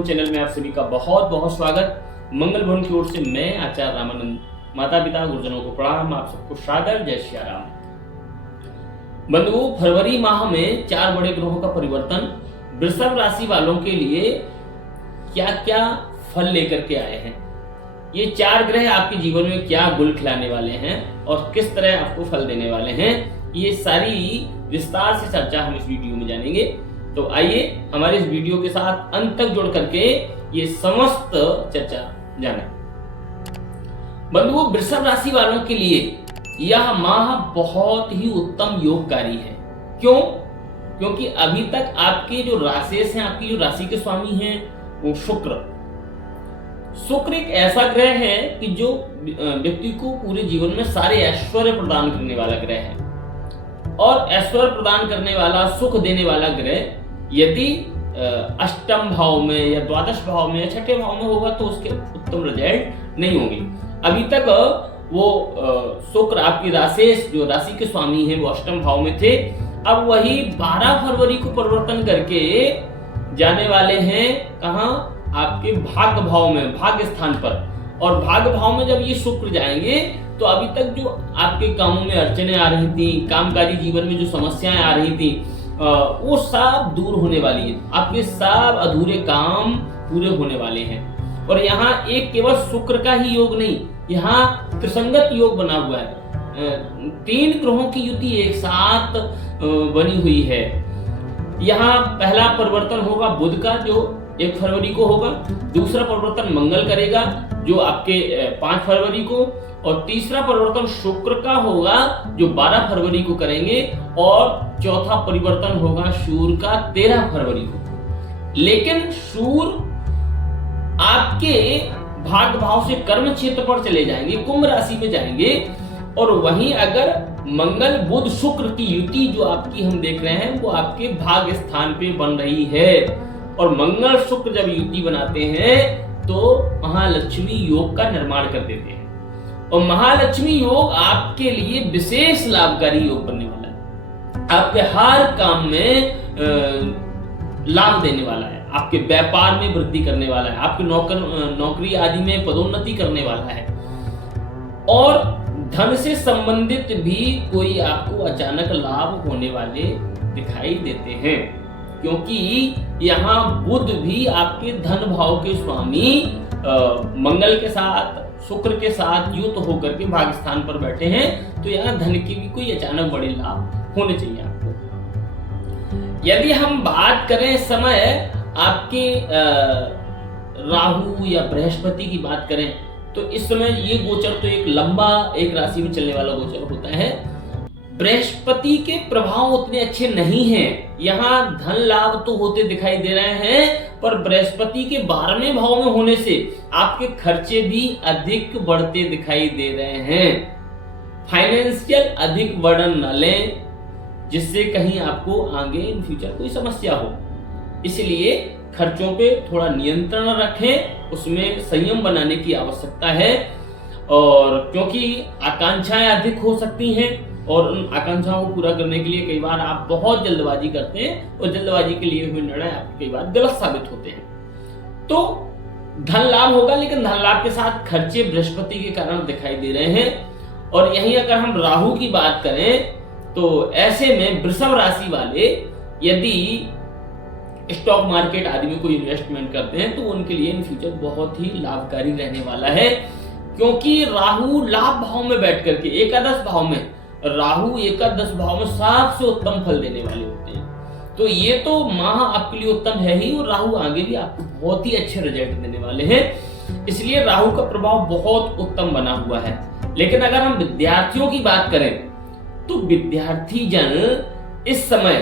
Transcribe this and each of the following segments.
भवन चैनल में आप सभी का बहुत बहुत स्वागत। मंगल भवन की ओर से मैं आचार्य रामानंद, माता पिता गुरुजनों को प्रणाम, आप सबको सादर जय श्री राम। बंधुओं, फरवरी माह में 4 बड़े ग्रहों का परिवर्तन वृषभ राशि वालों के लिए क्या क्या फल लेकर के आए हैं, ये 4 ग्रह आपके जीवन में क्या गुल खिलाने वाले हैं और किस तरह आपको फल देने वाले हैं, ये सारी विस्तार से चर्चा हम इस वीडियो में जानेंगे। तो आइए हमारे इस वीडियो के साथ अंत तक जुड़ करके ये समस्त चर्चा जानें। बंधुओं, वृषभ राशि वालों के लिए यह माह बहुत ही उत्तम योगकारी है। क्यों? क्योंकि अभी तक आपके जो राशेष हैं, आपकी जो राशि के स्वामी हैं वो शुक्र एक ऐसा ग्रह है कि जो व्यक्ति को पूरे जीवन में सारे ऐश्वर्य प्रदान करने वाला ग्रह है। और ऐश्वर्य प्रदान करने वाला, सुख देने वाला ग्रह यदि अष्टम भाव में या द्वादश भाव में या छठे भाव में होगा तो उसके उत्तम रिजल्ट नहीं होंगे। अभी तक वो शुक्र आपकी राशेष जो राशि के स्वामी हैं वो अष्टम भाव में थे। अब वही 12 फरवरी को परिवर्तन करके जाने वाले हैं कहाँ? आपके भाग्य भाव में, भाग्य स्थान पर। और भाग्य भाव में जब ये शुक्र जाएंगे तो अभी तक जो आपके कामों में अड़चने आ रही थी, कामकाजी जीवन में जो समस्याएं आ रही थी, वो सब दूर होने वाली है। आपके सब अधूरे काम पूरे होने वाले हैं। और यहाँ एक केवल शुक्र का ही योग नहीं, यहाँ त्रिसंगत योग बना हुआ है। 3 ग्रहों की युति एक साथ बनी हुई है। यहाँ पहला परिवर्तन होगा बुध का जो 1 फरवरी को होगा, दूसरा परिवर्तन मंगल करेगा जो आपके 5 फरवरी को, और तीसरा परिवर्तन शुक्र का होगा जो 12 फरवरी को करेंगे, और चौथा परिवर्तन होगा सूर्य का 13 फरवरी को। लेकिन सूर्य आपके भाग्य भाव से कर्म क्षेत्र पर चले जाएंगे, कुंभ राशि में जाएंगे। और वहीं अगर मंगल बुध शुक्र की युति जो आपकी हम देख रहे हैं वो आपके भाग्य स्थान पे बन रही है। और मंगल शुक्र जब युति बनाते हैं तो महालक्ष्मी योग का निर्माण कर देते हैं। और महालक्ष्मी योग आपके लिए विशेष लाभकारी योग बनने वाला है। आपके हर काम में लाभ देने वाला है, आपके व्यापार में वृद्धि करने वाला है, आपके नौकरी आदि में पदोन्नति करने वाला है। और धन से संबंधित भी कोई आपको अचानक लाभ होने वाले दिखाई देते हैं, क्योंकि यहाँ बुध भी आपके धन भाव के स्वामी मंगल के साथ, शुक्र के साथ युत होकर के भाग्य स्थान पर बैठे हैं। तो यहाँ धन की भी कोई अचानक बड़े लाभ होने चाहिए आपको। यदि हम बात करें समय आपके राहु या बृहस्पति की बात करें तो इस समय ये गोचर तो एक लंबा, एक राशि में चलने वाला गोचर होता है। बृहस्पति के प्रभाव उतने अच्छे नहीं हैं। यहाँ धन लाभ तो होते दिखाई दे रहे हैं, पर बृहस्पति के 12वें भाव में होने से आपके खर्चे भी अधिक बढ़ते दिखाई दे रहे हैं। फाइनेंशियल अधिक बर्डन न लें जिससे कहीं आपको आगे इन फ्यूचर कोई समस्या हो। इसलिए खर्चों पे थोड़ा नियंत्रण रखें, उसमें संयम बनाने की आवश्यकता है। और क्योंकि आकांक्षाएं अधिक हो सकती हैं और उन आकांक्षाओं को पूरा करने के लिए कई बार आप बहुत जल्दबाजी करते हैं और जल्दबाजी के लिए हुए निर्णय आपके कई बार गलत साबित होते हैं। तो धन लाभ होगा, लेकिन धन लाभ के साथ खर्चे बृहस्पति के कारण दिखाई दे रहे हैं। और यहीं अगर हम राहु की बात करें तो ऐसे में वृषभ राशि वाले यदि स्टॉक मार्केट आदि में कोई इन्वेस्टमेंट करते हैं तो उनके लिए इन फ्यूचर बहुत ही लाभकारी रहने वाला है। क्योंकि राहु लाभ भाव में बैठ करके एकादश भाव में, राहु एकादश भाव में सबसे उत्तम फल देने वाले होते हैं। तो ये तो माह आपके लिए उत्तम है ही, और राहु आगे भी आपको बहुत ही अच्छे रिजल्ट देने वाले हैं। इसलिए राहु का प्रभाव बहुत उत्तम बना हुआ है। लेकिन अगर हम विद्यार्थियों की बात करें तो विद्यार्थी जन इस समय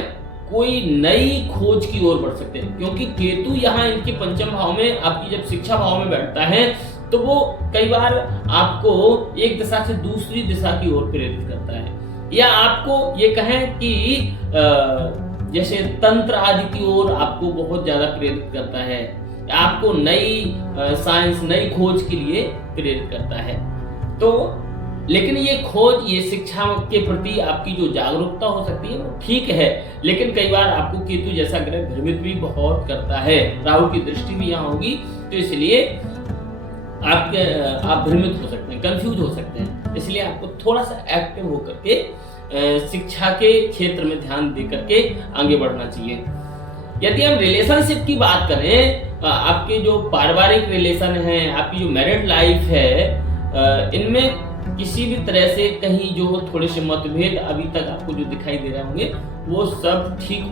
कोई नई खोज की ओर बढ़ सकते हैं, क्योंकि केतु यहाँ इनके 5वें भाव में, आपकी जब शिक्षा भाव में बैठता है तो वो कई बार आपको एक दिशा से दूसरी दिशा की ओर प्रेरित करता है। या आपको ये कहें कि जैसे तंत्र आदि की ओर आपको बहुत ज्यादा प्रेरित करता है, आपको नई साइंस, नई खोज के लिए प्रेरित करता है। तो लेकिन ये खोज, ये शिक्षा के प्रति आपकी जो जागरूकता हो सकती है वो ठीक है, लेकिन कई बार आपको केतु जैसा ग्रह भ्रमित भी बहुत करता है। राहु की दृष्टि भी यहाँ होगी, तो इसलिए आप भ्रमित हो सकते हैं, कंफ्यूज हो सकते हैं। इसलिए आपको थोड़ा सा एक्टिव होकर के शिक्षा के क्षेत्र में ध्यान दे करके आगे बढ़ना चाहिए। यदि हम रिलेशनशिप की बात करें, आपके जो पारिवारिक रिलेशन है, आपकी जो मैरिड लाइफ है, इनमें किसी भी तरह से कहीं जो थोड़े से मतभेद अभी तक आपको जो दिखाई दे रहे होंगे वो सब ठीक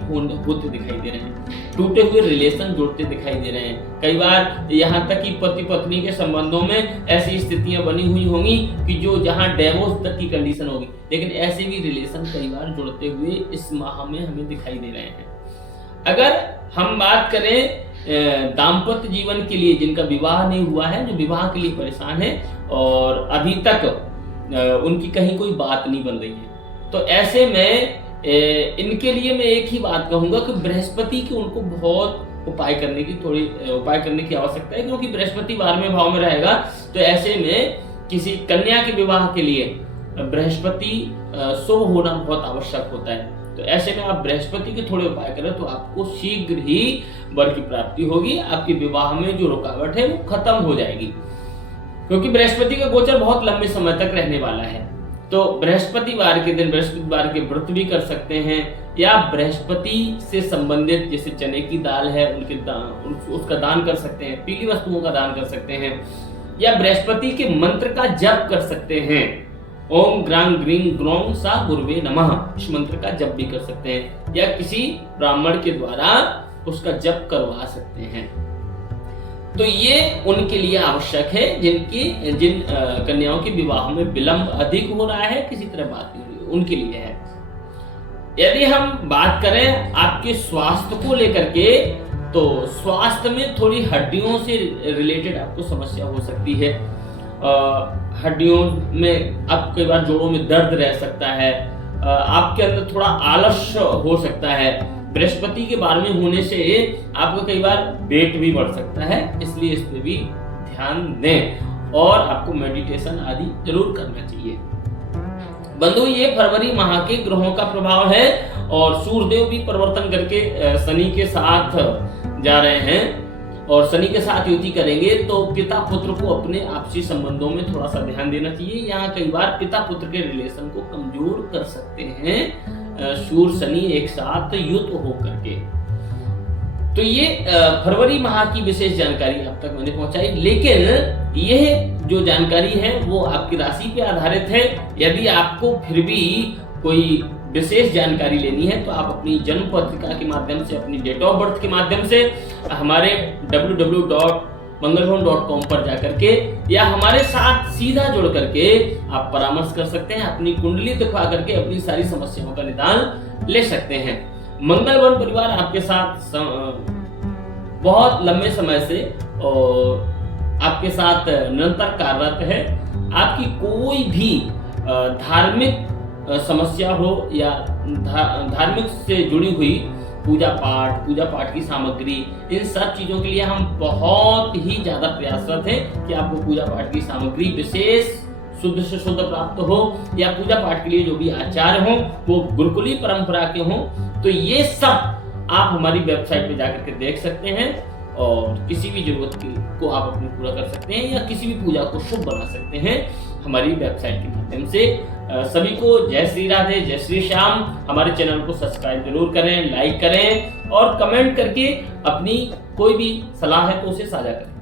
होते दिखाई दे रहे हैं। टूटे हुए रिलेशन जुड़ते दिखाई दे रहे हैं। कई बार यहाँ तक कि पति पत्नी के संबंधों में ऐसी स्थितियां बनी हुई होंगी कि जो जहाँ डिवोर्स तक की कंडीशन होगी, लेकिन ऐसे भी रिलेशन कई बार जुड़ते हुए इस माह में हमें दिखाई दे रहे हैं। अगर हम बात करें दाम्पत्य जीवन के लिए, जिनका विवाह नहीं हुआ है, जो विवाह के लिए परेशान है और अभी तक उनकी कहीं कोई बात नहीं बन रही है, तो ऐसे में इनके लिए मैं एक ही बात कहूंगा कि बृहस्पति की उनको बहुत उपाय करने की आवश्यकता है, क्योंकि बृहस्पति 12वें भाव में रहेगा। तो ऐसे में किसी कन्या के विवाह के लिए बृहस्पति शुभ होना बहुत आवश्यक होता है। तो ऐसे में आप बृहस्पति के थोड़े उपाय करें तो आपको शीघ्र ही वर की प्राप्ति होगी। आपके विवाह में जो रुकावट है वो खत्म हो जाएगी, क्योंकि बृहस्पति का गोचर बहुत लंबे समय तक रहने वाला है। तो बृहस्पतिवार के दिन बृहस्पतिवार के व्रत भी कर सकते हैं, या बृहस्पति से संबंधित जैसे चने की दाल है उसका दान कर सकते हैं, पीली वस्तुओं का दान कर सकते हैं, या बृहस्पति के मंत्र का जप कर सकते हैं। ओम ग्रां ग्रीं ग्रौं सा गुरुवे नमः, इस मंत्र का जप भी कर सकते हैं, या किसी ब्राह्मण के द्वारा उसका जप करवा सकते हैं। तो ये उनके लिए आवश्यक है जिन कन्याओं के विवाह में विलंब अधिक हो रहा है, किसी तरह बात नहीं हो रही, उनके लिए है। यदि हम बात करें आपके स्वास्थ्य को लेकर के, तो स्वास्थ्य में थोड़ी हड्डियों से रिलेटेड आपको समस्या हो सकती है। हड्डियों में अब कई बार जोड़ों में दर्द रह सकता है, आपके अंदर थोड़ा आलस्य हो सकता है। बृहस्पति के 12वें होने से आपको कई बार वेट भी बढ़ सकता है, इसलिए इस पे भी ध्यान दें और आपको मेडिटेशन आदि जरूर करना चाहिए। बंधु, ये फरवरी माह के ग्रहों का प्रभाव है और सूर्यदेव भी परिवर्तन करके शनि के साथ जा रहे हैं, और शनि के साथ युति करेंगे तो पिता पुत्र को अपने आपसी संबंधों में थोड़ा सा ध्यान देना चाहिए। यहाँ कई बार पिता पुत्र के रिलेशन को कमजोर कर सकते हैं सूर्य शनि एक साथ युत होकर के। तो ये फरवरी माह की विशेष जानकारी आप तक मैंने पहुंचाई, लेकिन यह जो जानकारी है वो आपकी राशि पे आधारित है। यदि आपको फिर भी कोई विशेष जानकारी लेनी है तो आप अपनी जन्म पत्रिका के माध्यम से, अपनी डेट ऑफ बर्थ के माध्यम से हमारे www.mangalbhavan.com पर जाकर के या हमारे साथ सीधा जुड़ करके आप परामर्श कर सकते हैं, अपनी कुंडली दिखा करके अपनी सारी समस्याओं का निदान ले सकते हैं। मंगल भवन परिवार आपके साथ बहुत लंबे समय से और आपके साथ निरंतर कार्यरत है। आपकी कोई भी धार्मिक समस्या हो या धार्मिक से जुड़ी हुई पूजा पाठ की सामग्री, इन सब चीजों के लिए हम बहुत ही ज्यादा प्रयासरत हैं कि आपको पूजा पाठ की सामग्री विशेष शुद्ध से शुद्ध प्राप्त हो, या पूजा पाठ के लिए जो भी आचार्य हो वो गुरुकुली परंपरा के हों। तो ये सब आप हमारी वेबसाइट पे जाकर के देख सकते हैं और किसी भी जरूरत को आप अपनी पूरा कर सकते हैं या किसी भी पूजा को शुभ बना सकते हैं हमारी वेबसाइट के माध्यम से। सभी को जय श्री राधे, जय श्री श्याम। हमारे चैनल को सब्सक्राइब जरूर करें, लाइक करें और कमेंट करके अपनी कोई भी सलाह है तो उसे साझा करें।